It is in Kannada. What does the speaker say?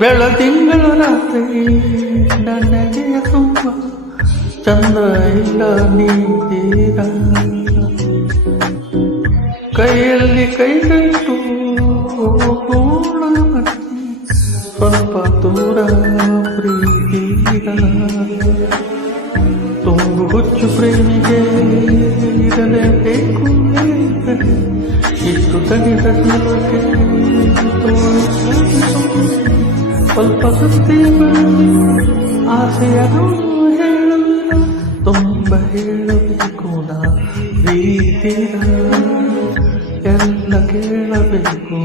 ಬೆಳದಿಂಗಳ ರಾತ್ರಿ ನನಗೆ ತುಂಬ ಚಂದ ಇಲ್ಲ ನೀತೀರ ಕೈಯಲ್ಲಿ ಕೈಗಟ್ಟು ಹೋಗೋಣ ಸ್ವಲ್ಪ ದೂರ ಪ್ರೀತಿಗ ತುಂಬು ಹುಚ್ಚು ಪ್ರೇಮಿಗೆ ಇರಲೇಬೇಕು ಇಷ್ಟು ತನಿದ ನಿಲುಕೆ ಸ್ವಲ್ಪ ಸತ್ಯಗಳು ಆಸೆಯನ್ನು ಹೇಳುವಿರ ತುಂಬ ಹೇಳಬೇಕು ನಾ ಪ್ರೀತಿರ ಎಲ್ಲ ಕೇಳಬೇಕು